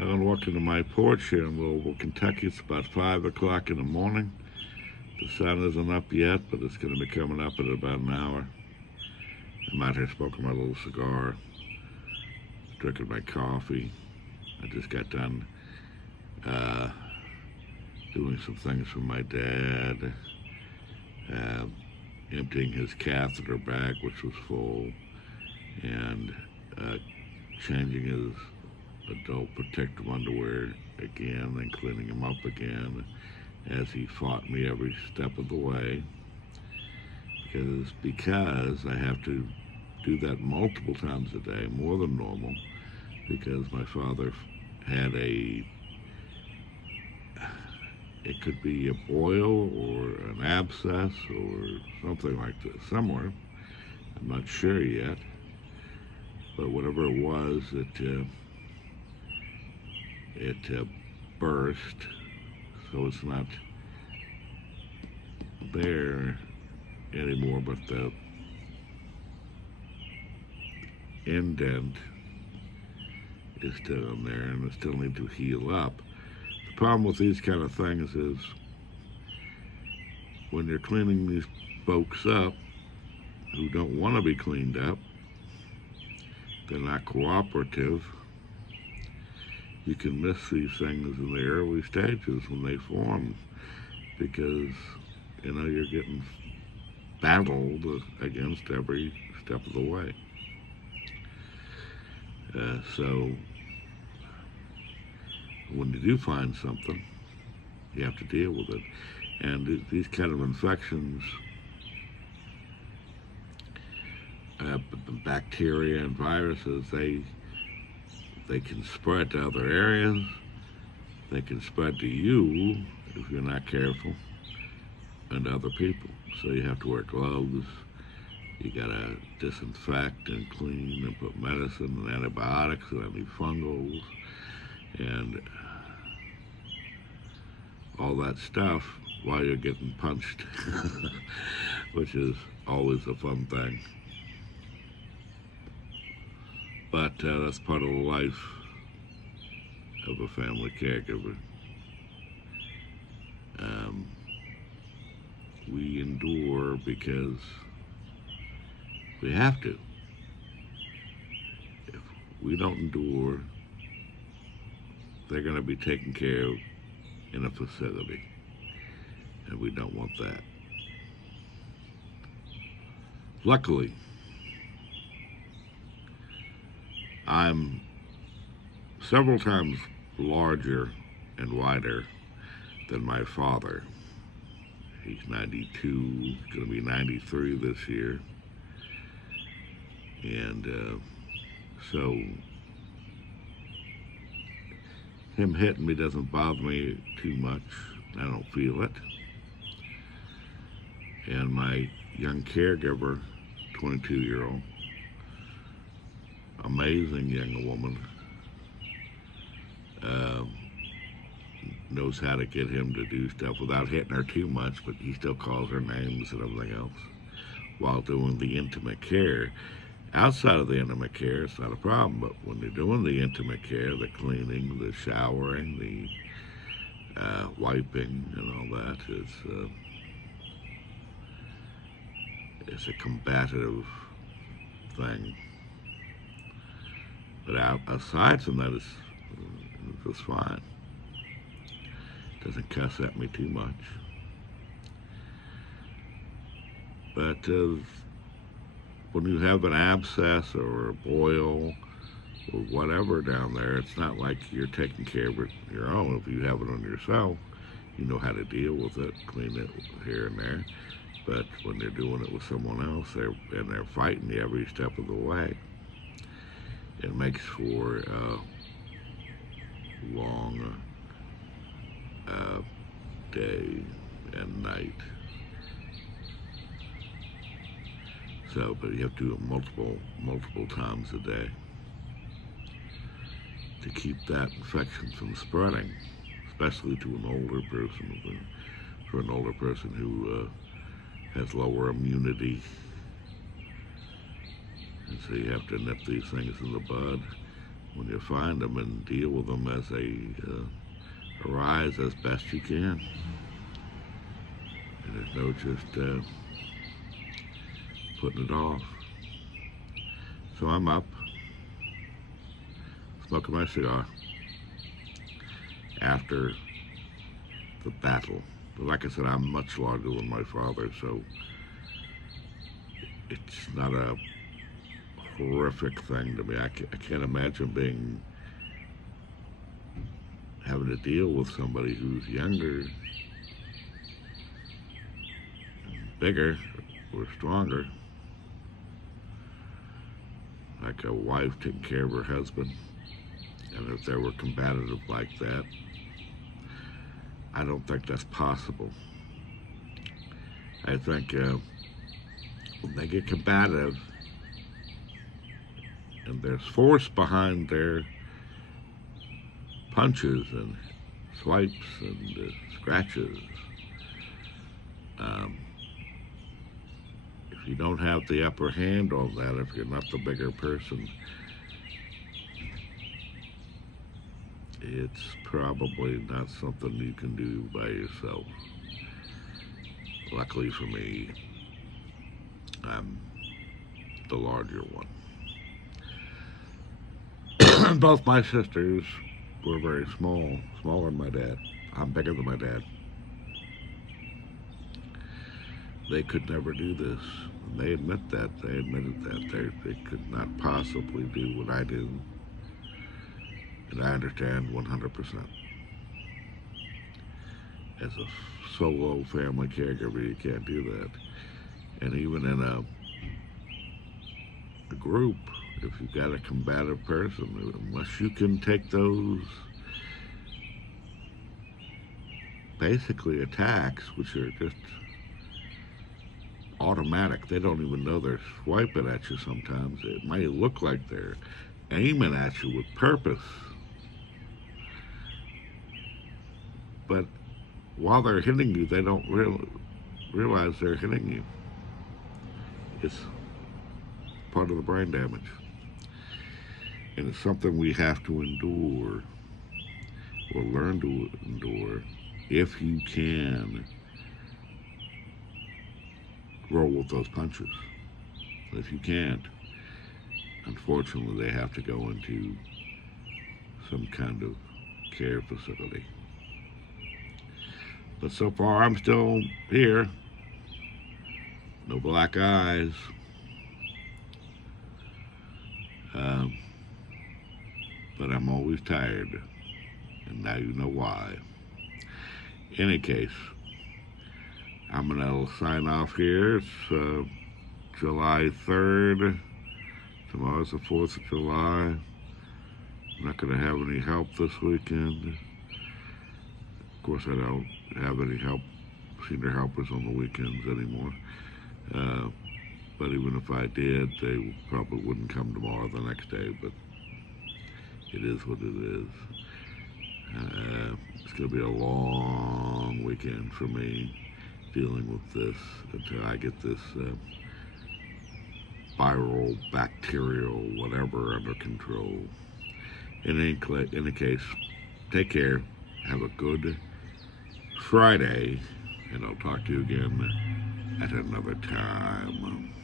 Helen walked into my porch here in Louisville, Kentucky. It's about 5 o'clock in the morning. The sun isn't up yet, but it's going to be coming up in about an hour. I'm out here smoking my little cigar, drinking my coffee. I just got done uh, doing some things for my dad, uh, emptying his catheter bag, which was full, and uh, changing his adult protective underwear again and cleaning him up again as he fought me every step of the way because I have to do that multiple times a day, more than normal, because my father had it could be a boil or an abscess or something like this somewhere. I'm not sure yet, but whatever it was, it burst, so it's not there anymore, but the indent is still in there and it still needs to heal up. The problem with these kind of things is when you're cleaning these folks up who don't want to be cleaned up, they're not cooperative, you can miss these things in the early stages when they form because you're getting battled against every step of the way. So when you do find something, you have to deal with it. And these kind of infections, bacteria and viruses, they can spread to other areas. They can spread to you if you're not careful, and to other people. So you have to wear gloves. You gotta disinfect and clean and put medicine and antibiotics and antifungals and all that stuff while you're getting punched, which is always a fun thing. But that's part of the life of a family caregiver. We endure because we have to. If we don't endure, they're going to be taken care of in a facility, and we don't want that. Luckily, I'm several times larger and wider than my father. He's 92, going to be 93 this year. And so him hitting me doesn't bother me too much. I don't feel it. And my young caregiver, 22-year-old, amazing young woman, knows how to get him to do stuff without hitting her too much, but he still calls her names and everything else while doing the intimate care. Outside of the intimate care, it's not a problem, but when you're doing the intimate care, the cleaning, the showering, the wiping, and all that, it's a combative thing. But aside from that, it's just fine. Doesn't cuss at me too much. But when you have an abscess or a boil or whatever down there, it's not like you're taking care of it on your own. If you have it on yourself, you know how to deal with it, clean it here and there. But when they're doing it with someone else, they're fighting you every step of the way. It makes for a long day and night. So, but you have to do it multiple times a day to keep that infection from spreading, especially to an older person. For an older person who has lower immunity, and so you have to nip these things in the bud when you find them and deal with them as they arise as best you can. And there's no just putting it off. So I'm up, smoking my cigar after the battle. But like I said, I'm much larger than my father, so it's not a horrific thing to me. I can't imagine having to deal with somebody who's younger, bigger, or stronger, like a wife taking care of her husband. And if they were combative like that, I don't think that's possible. I think when they get combative and there's force behind their punches and swipes and scratches, if you don't have the upper hand on that, if you're not the bigger person, it's probably not something you can do by yourself. Luckily for me, I'm the larger one. Both my sisters were very small, smaller than my dad. I'm bigger than my dad. They could never do this. And they admit that. They admitted that. They could not possibly do what I do. And I understand 100%. As a solo family caregiver, you can't do that. And even in a group, if you've got a combative person, unless you can take those basically attacks, which are just automatic, they don't even know they're swiping at you sometimes. It may look like they're aiming at you with purpose, but while they're hitting you, they don't realize they're hitting you. It's part of the brain damage. And it's something we have to endure or learn to endure if you can roll with those punches. If you can't, unfortunately, they have to go into some kind of care facility. But so far, I'm still here. No black eyes. But I'm always tired. And now you know why. In any case, I'm going to sign off here. It's July 3rd. Tomorrow's the 4th of July. I'm not going to have any help this weekend. Of course, I don't have any senior helpers on the weekends anymore. But even if I did, they probably wouldn't come tomorrow or the next day. But it is what it is. It's going to be a long weekend for me dealing with this until I get this viral, bacterial, whatever under control. In any case, take care. Have a good Friday, and I'll talk to you again at another time.